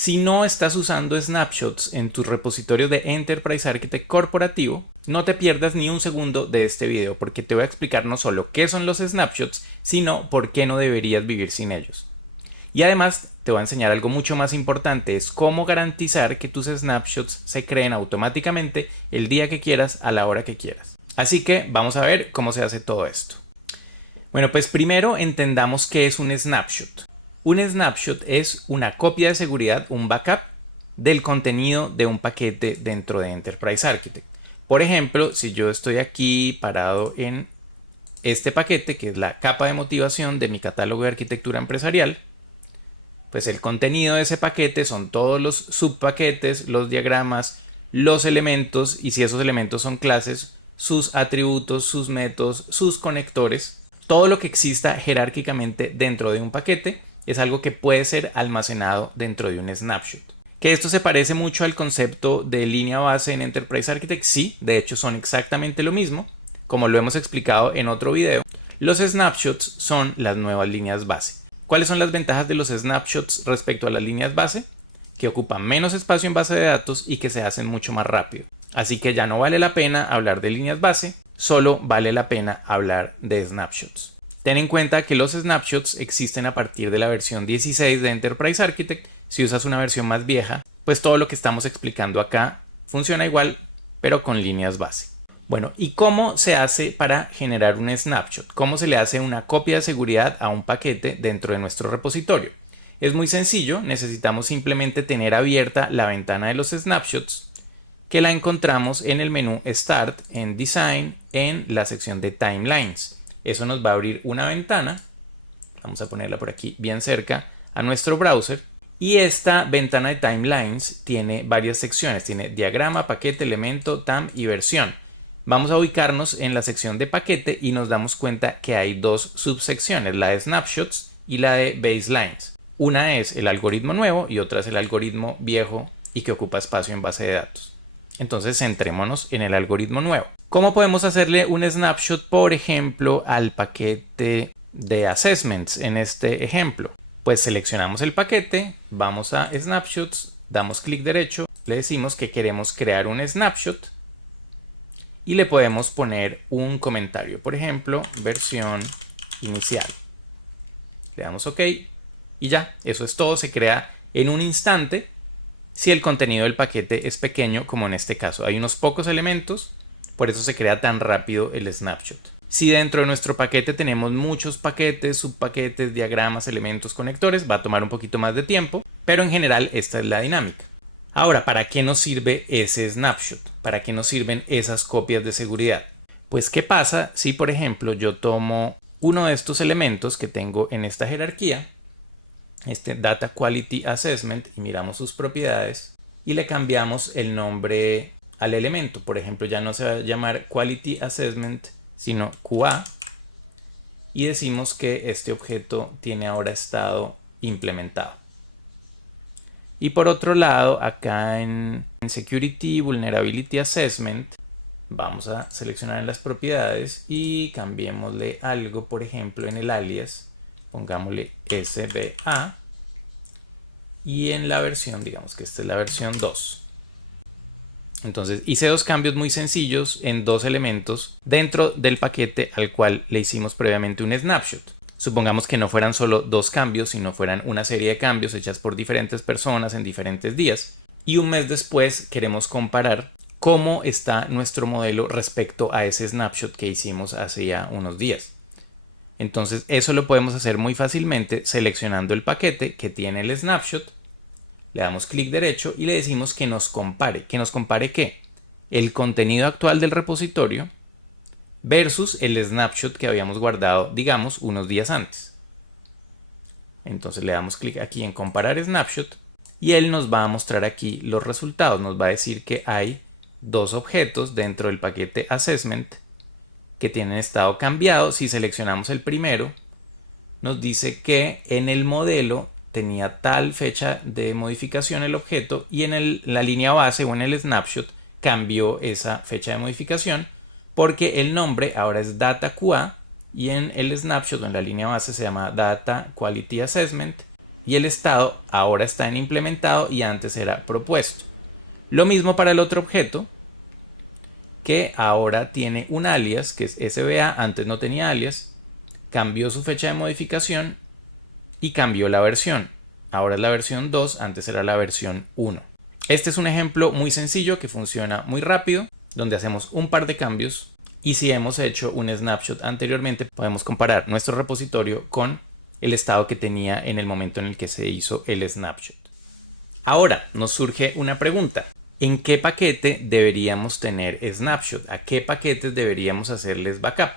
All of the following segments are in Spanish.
Si no estás usando snapshots en tus repositorios de Enterprise Architect corporativo, no te pierdas ni un segundo de este video porque te voy a explicar no solo qué son los snapshots, sino por qué no deberías vivir sin ellos. Y además te voy a enseñar algo mucho más importante, es cómo garantizar que tus snapshots se creen automáticamente el día que quieras, a la hora que quieras. Así que vamos a ver cómo se hace todo esto. Bueno, pues primero entendamos qué es un snapshot. Un snapshot es una copia de seguridad, un backup del contenido de un paquete dentro de Enterprise Architect. Por ejemplo, si yo estoy aquí parado en este paquete, que es la capa de motivación de mi catálogo de arquitectura empresarial, pues el contenido de ese paquete son todos los subpaquetes, los diagramas, los elementos, y si esos elementos son clases, sus atributos, sus métodos, sus conectores, todo lo que exista jerárquicamente dentro de un paquete es algo que puede ser almacenado dentro de un snapshot. ¿Que esto se parece mucho al concepto de línea base en Enterprise Architect? Sí, de hecho son exactamente lo mismo. Como lo hemos explicado en otro video, los snapshots son las nuevas líneas base. ¿Cuáles son las ventajas de los snapshots respecto a las líneas base? Que ocupan menos espacio en base de datos y que se hacen mucho más rápido. Así que ya no vale la pena hablar de líneas base, solo vale la pena hablar de snapshots. Ten en cuenta que los snapshots existen a partir de la versión 16 de Enterprise Architect. Si usas una versión más vieja, pues todo lo que estamos explicando acá funciona igual, pero con líneas base. Bueno, ¿y cómo se hace para generar un snapshot? ¿Cómo se le hace una copia de seguridad a un paquete dentro de nuestro repositorio? Es muy sencillo, necesitamos simplemente tener abierta la ventana de los snapshots, que la encontramos en el menú Start, en Design, en la sección de Timelines. Eso nos va a abrir una ventana, vamos a ponerla por aquí bien cerca a nuestro browser, y esta ventana de Timelines tiene varias secciones, tiene diagrama, paquete, elemento, TAM y versión. Vamos a ubicarnos en la sección de paquete y nos damos cuenta que hay dos subsecciones, la de snapshots y la de baselines. Una es el algoritmo nuevo y otra es el algoritmo viejo y que ocupa espacio en base de datos. Entonces centrémonos en el algoritmo nuevo. ¿Cómo podemos hacerle un snapshot, por ejemplo, al paquete de assessments en este ejemplo? Pues seleccionamos el paquete, vamos a snapshots, damos clic derecho, le decimos que queremos crear un snapshot y le podemos poner un comentario, por ejemplo, versión inicial. Le damos OK y ya, eso es todo, se crea en un instante si el contenido del paquete es pequeño, como en este caso. Hay unos pocos elementos, por eso se crea tan rápido el snapshot. Si dentro de nuestro paquete tenemos muchos paquetes, subpaquetes, diagramas, elementos, conectores, va a tomar un poquito más de tiempo, pero en general esta es la dinámica. Ahora, ¿para qué nos sirve ese snapshot? ¿Para qué nos sirven esas copias de seguridad? Pues, ¿qué pasa si, por ejemplo, yo tomo uno de estos elementos que tengo en esta jerarquía, este Data Quality Assessment, y miramos sus propiedades y le cambiamos el nombre al elemento? Por ejemplo, ya no se va a llamar Quality Assessment, sino QA, y decimos que este objeto tiene ahora estado implementado. Y por otro lado, acá en Security Vulnerability Assessment, vamos a seleccionar en las propiedades y cambiémosle algo, por ejemplo, en el alias, pongámosle SBA, y en la versión, digamos que esta es la versión 2. Entonces hice dos cambios muy sencillos en dos elementos dentro del paquete al cual le hicimos previamente un snapshot. Supongamos que no fueran solo dos cambios, sino fueran una serie de cambios hechas por diferentes personas en diferentes días. Y un mes después queremos comparar cómo está nuestro modelo respecto a ese snapshot que hicimos hace ya unos días. Entonces eso lo podemos hacer muy fácilmente seleccionando el paquete que tiene el snapshot. Le damos clic derecho y le decimos que nos compare. ¿Que nos compare qué? El contenido actual del repositorio versus el snapshot que habíamos guardado, digamos, unos días antes. Entonces le damos clic aquí en comparar snapshot y él nos va a mostrar aquí los resultados. Nos va a decir que hay dos objetos dentro del paquete assessment que tienen estado cambiado. Si seleccionamos el primero, nos dice que en el modelo tenía tal fecha de modificación el objeto y en la línea base o en el snapshot cambió esa fecha de modificación porque el nombre ahora es Data QA y en el snapshot o en la línea base se llama Data Quality Assessment y el estado ahora está en implementado y antes era propuesto. Lo mismo para el otro objeto, que ahora tiene un alias, que es SBA, antes no tenía alias, cambió su fecha de modificación y cambió la versión. Ahora es la versión 2, antes era la versión 1. Este es un ejemplo muy sencillo que funciona muy rápido, donde hacemos un par de cambios y si hemos hecho un snapshot anteriormente, podemos comparar nuestro repositorio con el estado que tenía en el momento en el que se hizo el snapshot. Ahora nos surge una pregunta. ¿En qué paquete deberíamos tener snapshot? ¿A qué paquetes deberíamos hacerles backup?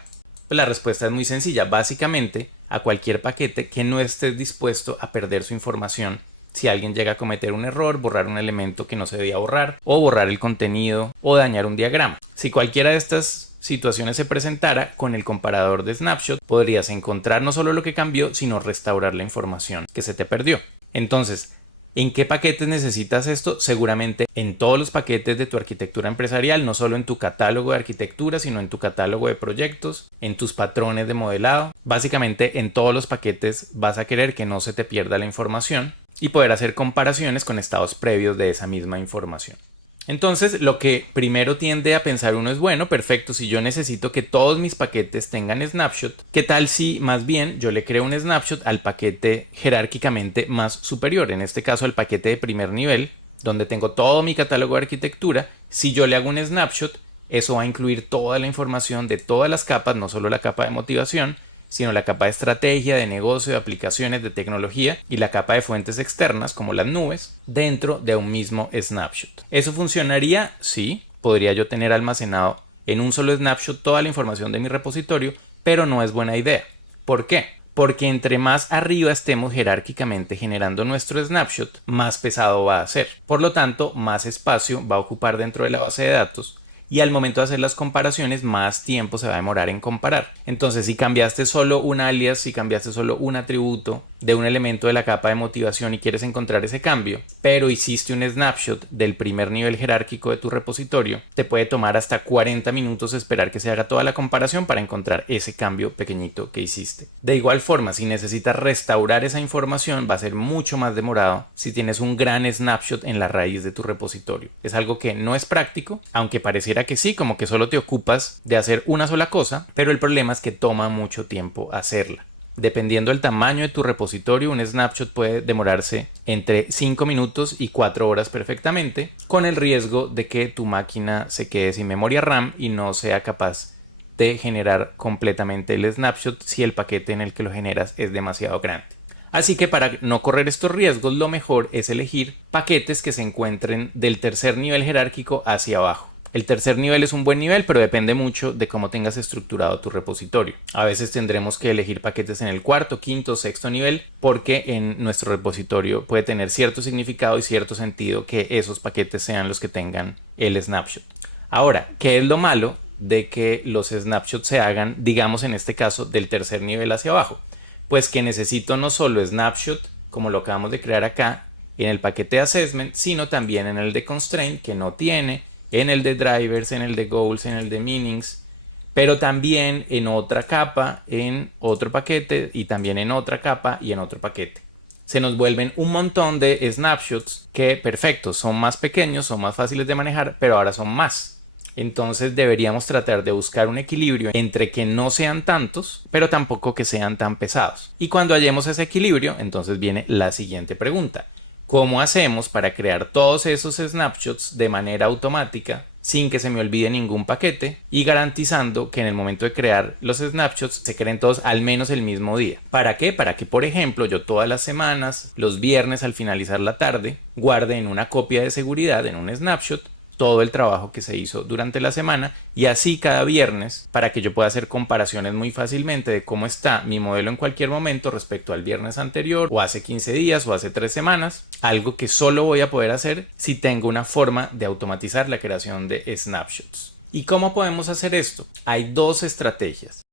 Pues la respuesta es muy sencilla. Básicamente, a cualquier paquete que no estés dispuesto a perder su información si alguien llega a cometer un error, borrar un elemento que no se debía borrar, o borrar el contenido, o dañar un diagrama. Si cualquiera de estas situaciones se presentara, con el comparador de snapshot podrías encontrar no solo lo que cambió, sino restaurar la información que se te perdió. Entonces, ¿en qué paquetes necesitas esto? Seguramente en todos los paquetes de tu arquitectura empresarial, no solo en tu catálogo de arquitectura, sino en tu catálogo de proyectos, en tus patrones de modelado. Básicamente en todos los paquetes vas a querer que no se te pierda la información y poder hacer comparaciones con estados previos de esa misma información. Entonces, lo que primero tiende a pensar uno es, bueno, perfecto, si yo necesito que todos mis paquetes tengan snapshot, ¿qué tal si más bien yo le creo un snapshot al paquete jerárquicamente más superior? En este caso, al paquete de primer nivel, donde tengo todo mi catálogo de arquitectura. Si yo le hago un snapshot, eso va a incluir toda la información de todas las capas, no solo la capa de motivación, sino la capa de estrategia, de negocio, de aplicaciones, de tecnología y la capa de fuentes externas como las nubes dentro de un mismo snapshot. ¿Eso funcionaría? Sí, podría yo tener almacenado en un solo snapshot toda la información de mi repositorio, pero no es buena idea. ¿Por qué? Porque entre más arriba estemos jerárquicamente generando nuestro snapshot, más pesado va a ser. Por lo tanto, más espacio va a ocupar dentro de la base de datos y al momento de hacer las comparaciones más tiempo se va a demorar en comparar. Entonces, si cambiaste solo un alias, si cambiaste solo un atributo de un elemento de la capa de motivación y quieres encontrar ese cambio, pero hiciste un snapshot del primer nivel jerárquico de tu repositorio, te puede tomar hasta 40 minutos esperar que se haga toda la comparación para encontrar ese cambio pequeñito que hiciste. De igual forma, si necesitas restaurar esa información, va a ser mucho más demorado si tienes un gran snapshot en la raíz de tu repositorio. Es algo que no es práctico, aunque pareciera que sí, como que solo te ocupas de hacer una sola cosa, pero el problema es que toma mucho tiempo hacerla. Dependiendo del tamaño de tu repositorio, un snapshot puede demorarse entre 5 minutos y 4 horas perfectamente, con el riesgo de que tu máquina se quede sin memoria RAM y no sea capaz de generar completamente el snapshot si el paquete en el que lo generas es demasiado grande. Así que para no correr estos riesgos, lo mejor es elegir paquetes que se encuentren del tercer nivel jerárquico hacia abajo. El tercer nivel es un buen nivel, pero depende mucho de cómo tengas estructurado tu repositorio. A veces tendremos que elegir paquetes en el cuarto, quinto, sexto nivel, porque en nuestro repositorio puede tener cierto significado y cierto sentido que esos paquetes sean los que tengan el snapshot. Ahora, ¿qué es lo malo de que los snapshots se hagan, digamos en este caso, del tercer nivel hacia abajo? Pues que necesito no solo snapshot, como lo acabamos de crear acá, en el paquete de assessment, sino también en el de constraint, que no tiene, en el de drivers, en el de goals, en el de meanings, pero también en otra capa, en otro paquete y también en otra capa y en otro paquete. Se nos vuelven un montón de snapshots que, perfecto, son más pequeños, son más fáciles de manejar, pero ahora son más. Entonces deberíamos tratar de buscar un equilibrio entre que no sean tantos, pero tampoco que sean tan pesados. Y cuando hallemos ese equilibrio, entonces viene la siguiente pregunta. ¿Cómo hacemos para crear todos esos snapshots de manera automática sin que se me olvide ningún paquete y garantizando que en el momento de crear los snapshots se creen todos al menos el mismo día? ¿Para qué? Para que, por ejemplo, yo todas las semanas, los viernes al finalizar la tarde, guarde en una copia de seguridad, en un snapshot, todo el trabajo que se hizo durante la semana y así cada viernes para que yo pueda hacer comparaciones muy fácilmente de cómo está mi modelo en cualquier momento respecto al viernes anterior o hace 15 días o hace 3 semanas, algo que solo voy a poder hacer si tengo una forma de automatizar la creación de snapshots. ¿Y cómo podemos hacer esto? Hay dos estrategias.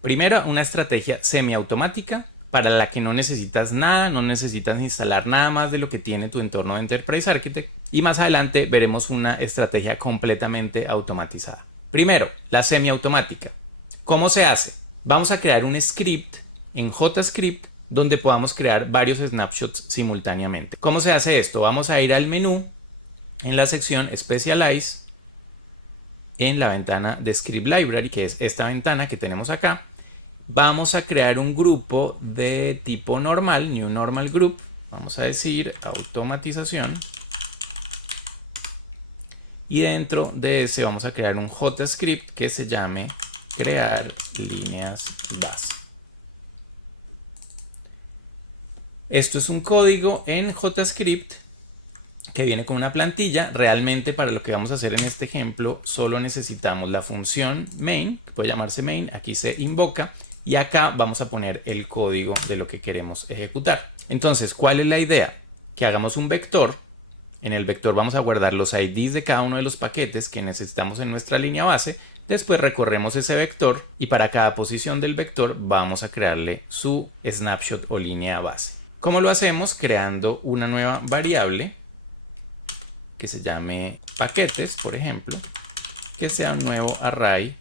Primero, una estrategia semiautomática para la que no necesitas nada, no necesitas instalar nada más de lo que tiene tu entorno de Enterprise Architect y más adelante veremos una estrategia completamente automatizada. Primero, la semiautomática. ¿Cómo se hace? Vamos a crear un script en JavaScript donde podamos crear varios snapshots simultáneamente. ¿Cómo se hace esto? Vamos a ir al menú en la sección Specialize en la ventana de Script Library, que es esta ventana que tenemos acá. Vamos a crear un grupo de tipo normal, New Normal Group. Vamos a decir automatización. Y dentro de ese vamos a crear un JScript que se llame crear líneas base. Esto es un código en JScript que viene con una plantilla. Realmente para lo que vamos a hacer en este ejemplo solo necesitamos la función main, que puede llamarse main, aquí se invoca, y acá vamos a poner el código de lo que queremos ejecutar. Entonces, ¿cuál es la idea? Que hagamos un vector. En el vector vamos a guardar los IDs de cada uno de los paquetes que necesitamos en nuestra línea base. Después recorremos ese vector y para cada posición del vector vamos a crearle su snapshot o línea base. ¿Cómo lo hacemos? Creando una nueva variable que se llame paquetes, por ejemplo, que sea un nuevo array.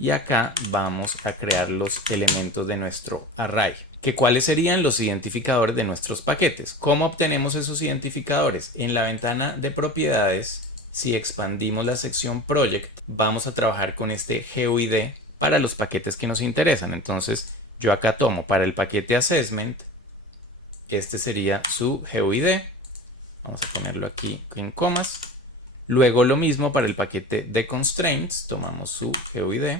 Y acá vamos a crear los elementos de nuestro array. ¿Cuáles serían los identificadores de nuestros paquetes? ¿Cómo obtenemos esos identificadores? En la ventana de propiedades, si expandimos la sección Project, vamos a trabajar con este GUID para los paquetes que nos interesan. Entonces, yo acá tomo para el paquete Assessment, este sería su GUID. Vamos a ponerlo aquí en comas. Luego lo mismo para el paquete de Constraints, tomamos su GUID.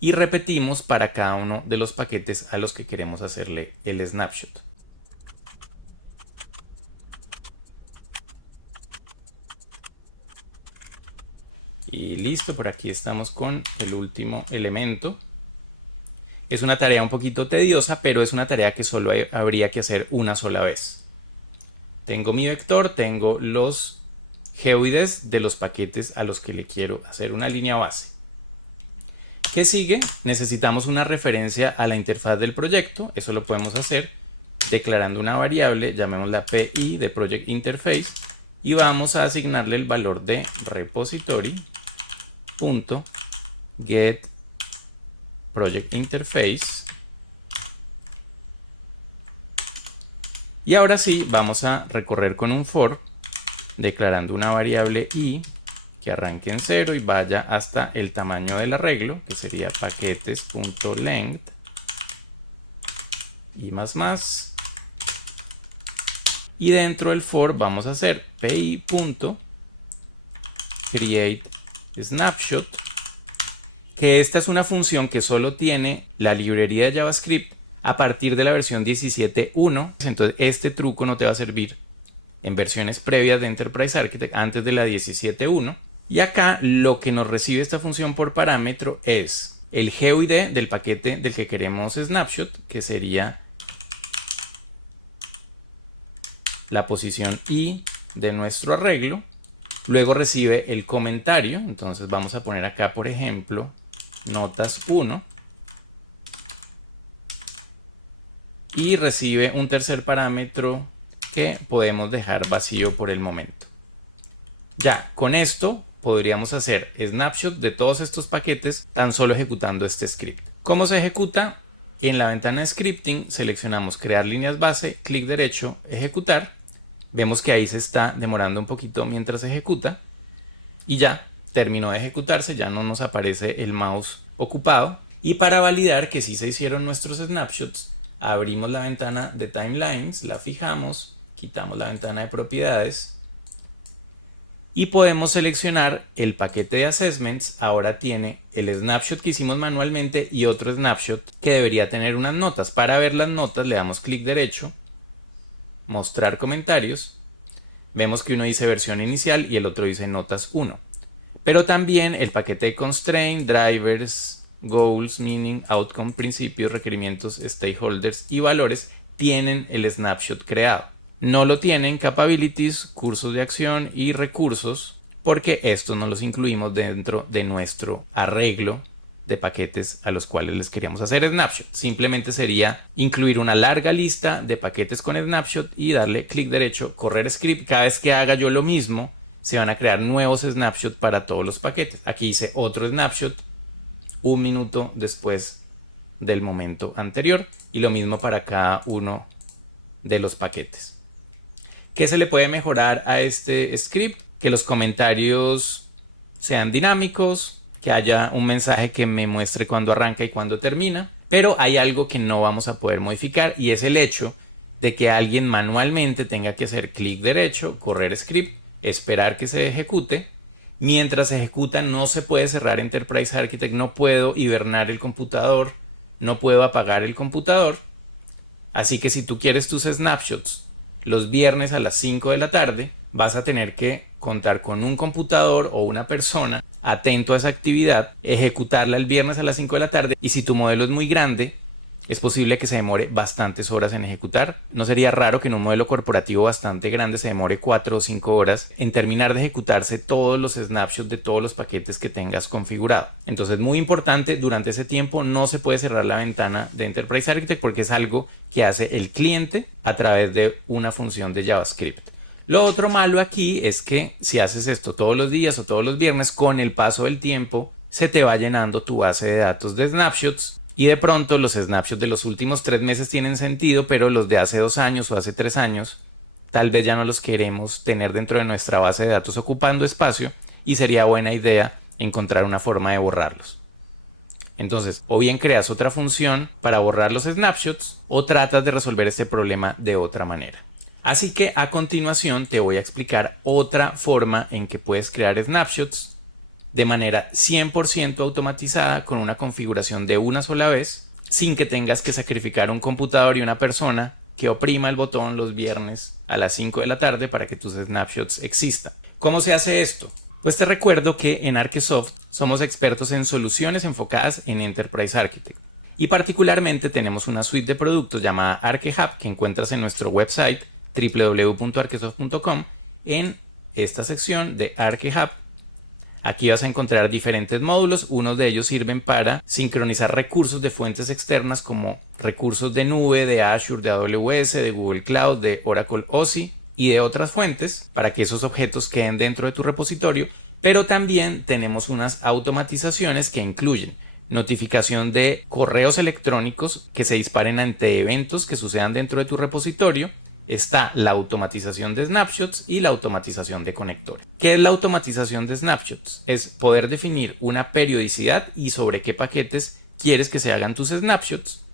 Y repetimos para cada uno de los paquetes a los que queremos hacerle el snapshot. Y listo, por aquí estamos con el último elemento. Es una tarea un poquito tediosa, pero es una tarea que solo habría que hacer una sola vez. Tengo mi vector, tengo los GUIDs de los paquetes a los que le quiero hacer una línea base. ¿Qué sigue? Necesitamos una referencia a la interfaz del proyecto. Eso lo podemos hacer declarando una variable, llamémosla PI de Project Interface, y vamos a asignarle el valor de repository.getProjectInterface. Y ahora sí, vamos a recorrer con un for, declarando una variable i que arranque en 0 y vaya hasta el tamaño del arreglo, que sería paquetes.length y más. Y dentro del for vamos a hacer pi.createSnapshot, que esta es una función que solo tiene la librería de JavaScript a partir de la versión 17.1. Entonces este truco no te va a servir en versiones previas de Enterprise Architect antes de la 17.1. Y acá lo que nos recibe esta función por parámetro es el GUID del paquete del que queremos snapshot, que sería la posición i de nuestro arreglo. Luego recibe el comentario, entonces vamos a poner acá, por ejemplo, notas 1. Y recibe un tercer parámetro que podemos dejar vacío por el momento. Ya, con esto podríamos hacer snapshot de todos estos paquetes tan solo ejecutando este script. ¿Cómo se ejecuta? En la ventana de scripting seleccionamos crear líneas base, clic derecho, ejecutar. Vemos que ahí se está demorando un poquito mientras ejecuta. Y ya, terminó de ejecutarse, ya no nos aparece el mouse ocupado. Y para validar que sí se hicieron nuestros snapshots, abrimos la ventana de timelines, la fijamos, quitamos la ventana de propiedades. Y podemos seleccionar el paquete de assessments. Ahora tiene el snapshot que hicimos manualmente y otro snapshot que debería tener unas notas. Para ver las notas le damos clic derecho, mostrar comentarios. Vemos que uno dice versión inicial y el otro dice notas 1. Pero también el paquete de constraint, drivers, goals, meaning, outcome, principios, requerimientos, stakeholders y valores tienen el snapshot creado. No lo tienen capabilities, cursos de acción y recursos, porque estos no los incluimos dentro de nuestro arreglo de paquetes a los cuales les queríamos hacer snapshot. Simplemente sería incluir una larga lista de paquetes con snapshot y darle clic derecho, correr script. Cada vez que haga yo lo mismo, se van a crear nuevos snapshots para todos los paquetes. Aquí hice otro snapshot 1 minuto después del momento anterior, y lo mismo para cada uno de los paquetes. ¿Qué se le puede mejorar a este script? Que los comentarios sean dinámicos, que haya un mensaje que me muestre cuándo arranca y cuándo termina, pero hay algo que no vamos a poder modificar, y es el hecho de que alguien manualmente tenga que hacer clic derecho, correr script, esperar que se ejecute. Mientras se ejecuta no se puede cerrar Enterprise Architect, no puedo hibernar el computador, no puedo apagar el computador. Así que si tú quieres tus snapshots los viernes a las 5 de la tarde, vas a tener que contar con un computador o una persona atento a esa actividad, ejecutarla el viernes a las 5 de la tarde, y si tu modelo es muy grande, es posible que se demore bastantes horas en ejecutar. No sería raro que en un modelo corporativo bastante grande se demore 4 o 5 horas en terminar de ejecutarse todos los snapshots de todos los paquetes que tengas configurado. Entonces, muy importante, durante ese tiempo no se puede cerrar la ventana de Enterprise Architect porque es algo que hace el cliente a través de una función de JavaScript. Lo otro malo aquí es que si haces esto todos los días o todos los viernes, con el paso del tiempo se te va llenando tu base de datos de snapshots. Y de pronto los snapshots de los últimos 3 meses tienen sentido, pero los de hace 2 años o hace 3 años tal vez ya no los queremos tener dentro de nuestra base de datos ocupando espacio, y sería buena idea encontrar una forma de borrarlos. Entonces, o bien creas otra función para borrar los snapshots o tratas de resolver este problema de otra manera. Así que a continuación te voy a explicar otra forma en que puedes crear snapshots de manera 100% automatizada con una configuración de una sola vez, sin que tengas que sacrificar un computador y una persona que oprima el botón los viernes a las 5 de la tarde para que tus snapshots existan. ¿Cómo se hace esto? Pues te recuerdo que en Arkesoft somos expertos en soluciones enfocadas en Enterprise Architect, y particularmente tenemos una suite de productos llamada ArkeHub que encuentras en nuestro website www.arkesoft.com en esta sección de ArkeHub. Aquí vas a encontrar diferentes módulos, unos de ellos sirven para sincronizar recursos de fuentes externas como recursos de nube, de Azure, de AWS, de Google Cloud, de Oracle OSI y de otras fuentes para que esos objetos queden dentro de tu repositorio, pero también tenemos unas automatizaciones que incluyen notificación de correos electrónicos que se disparen ante eventos que sucedan dentro de tu repositorio. Está la automatización de snapshots y la automatización de conectores. ¿Qué es la automatización de snapshots? Es poder definir una periodicidad y sobre qué paquetes quieres que se hagan tus snapshots.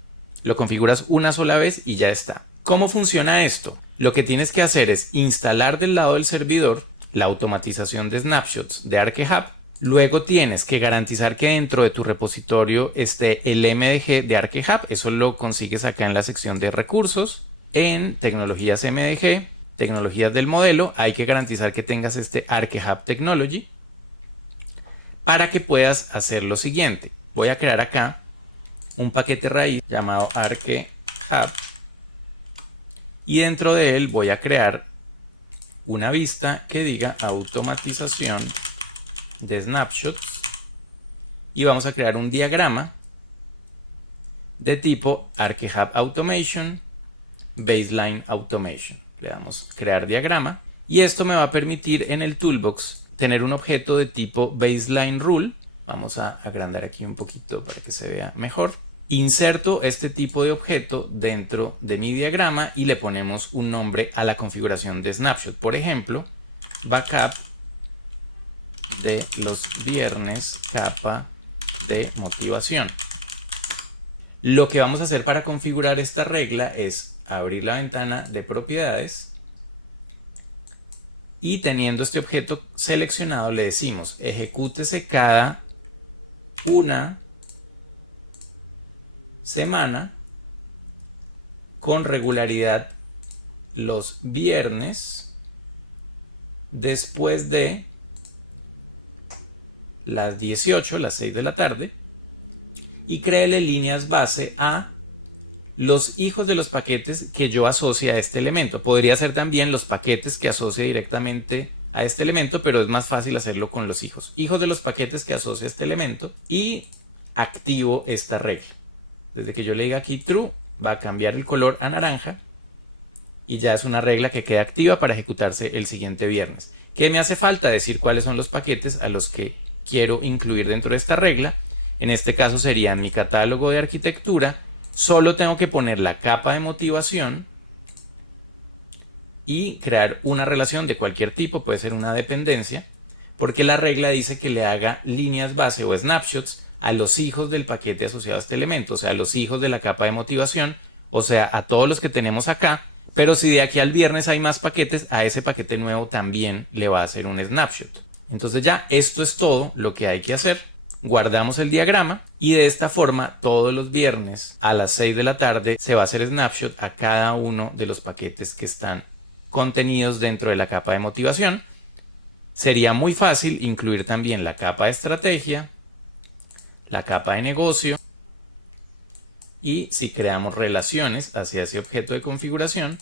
Lo configuras una sola vez y ya está. ¿Cómo funciona esto? Lo que tienes que hacer es instalar del lado del servidor la automatización de snapshots de ArkeHub. Luego tienes que garantizar que dentro de tu repositorio esté el MDG de ArkeHub. Eso lo consigues acá en la sección de recursos. En tecnologías MDG, tecnologías del modelo, hay que garantizar que tengas este ArkeHub Technology para que puedas hacer lo siguiente. Voy a crear acá un paquete raíz llamado ArkeHub y dentro de él voy a crear una vista que diga automatización de snapshots y vamos a crear un diagrama de tipo ArkeHub Automation Baseline Automation. Le damos crear diagrama y esto me va a permitir en el toolbox tener un objeto de tipo Baseline Rule. Vamos a agrandar aquí un poquito para que se vea mejor. Inserto este tipo de objeto dentro de mi diagrama y le ponemos un nombre a la configuración de snapshot. Por ejemplo, backup de los viernes, capa de motivación. Lo que vamos a hacer para configurar esta regla es abrir la ventana de propiedades y teniendo este objeto seleccionado le decimos ejecútese cada una semana con regularidad los viernes después de las 18, las 6 de la tarde, y créele líneas base a los hijos de los paquetes que yo asocie a este elemento. Podría ser también los paquetes que asocie directamente a este elemento, pero es más fácil hacerlo con los hijos. Hijos de los paquetes que asocie a este elemento y activo esta regla. Desde que yo le diga aquí true, va a cambiar el color a naranja y ya es una regla que queda activa para ejecutarse el siguiente viernes. ¿Qué me hace falta? Decir cuáles son los paquetes a los que quiero incluir dentro de esta regla. En este caso sería en mi catálogo de arquitectura, solo tengo que poner la capa de motivación y crear una relación de cualquier tipo, puede ser una dependencia, porque la regla dice que le haga líneas base o snapshots a los hijos del paquete asociado a este elemento, o sea, a los hijos de la capa de motivación, o sea, a todos los que tenemos acá, pero si de aquí al viernes hay más paquetes, a ese paquete nuevo también le va a hacer un snapshot. Entonces ya esto es todo lo que hay que hacer. Guardamos el diagrama y de esta forma todos los viernes a las 6 de la tarde se va a hacer snapshot a cada uno de los paquetes que están contenidos dentro de la capa de motivación. Sería muy fácil incluir también la capa de estrategia, la capa de negocio y si creamos relaciones hacia ese objeto de configuración,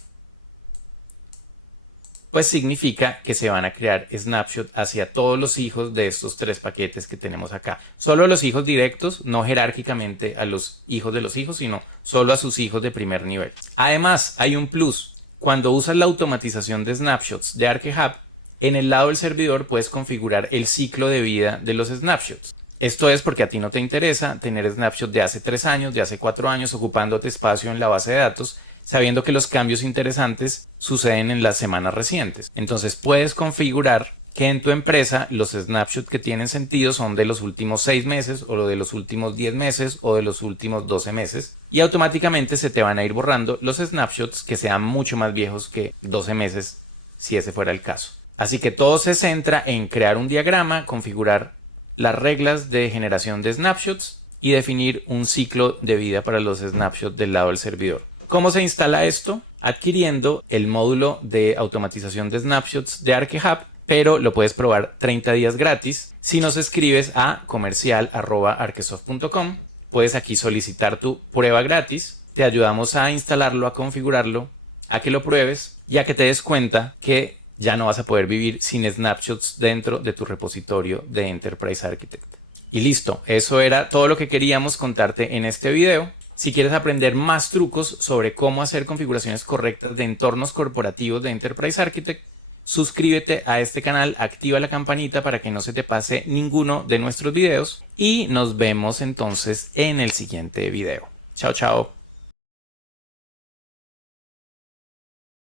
pues significa que se van a crear snapshot hacia todos los hijos de estos tres paquetes que tenemos acá. Solo los hijos directos, no jerárquicamente a los hijos de los hijos, sino solo a sus hijos de primer nivel. Además, hay un plus. Cuando usas la automatización de snapshots de ArcheHub, en el lado del servidor puedes configurar el ciclo de vida de los snapshots. Esto es porque a ti no te interesa tener snapshots de hace 3 años, de hace 4 años, ocupándote espacio en la base de datos, sabiendo que los cambios interesantes suceden en las semanas recientes. Entonces puedes configurar que en tu empresa los snapshots que tienen sentido son de los últimos 6 meses o de los últimos 10 meses o de los últimos 12 meses y automáticamente se te van a ir borrando los snapshots que sean mucho más viejos que 12 meses si ese fuera el caso. Así que todo se centra en crear un diagrama, configurar las reglas de generación de snapshots y definir un ciclo de vida para los snapshots del lado del servidor. ¿Cómo se instala esto? Adquiriendo el módulo de automatización de snapshots de ArcheHub, pero lo puedes probar 30 días gratis si nos escribes a comercial@archesoft.com. Puedes aquí solicitar tu prueba gratis, te ayudamos a instalarlo, a configurarlo, a que lo pruebes y a que te des cuenta que ya no vas a poder vivir sin snapshots dentro de tu repositorio de Enterprise Architect. Y listo, eso era todo lo que queríamos contarte en este video. Si quieres aprender más trucos sobre cómo hacer configuraciones correctas de entornos corporativos de Enterprise Architect, suscríbete a este canal, activa la campanita para que no se te pase ninguno de nuestros videos y nos vemos entonces en el siguiente video. Chao, chao.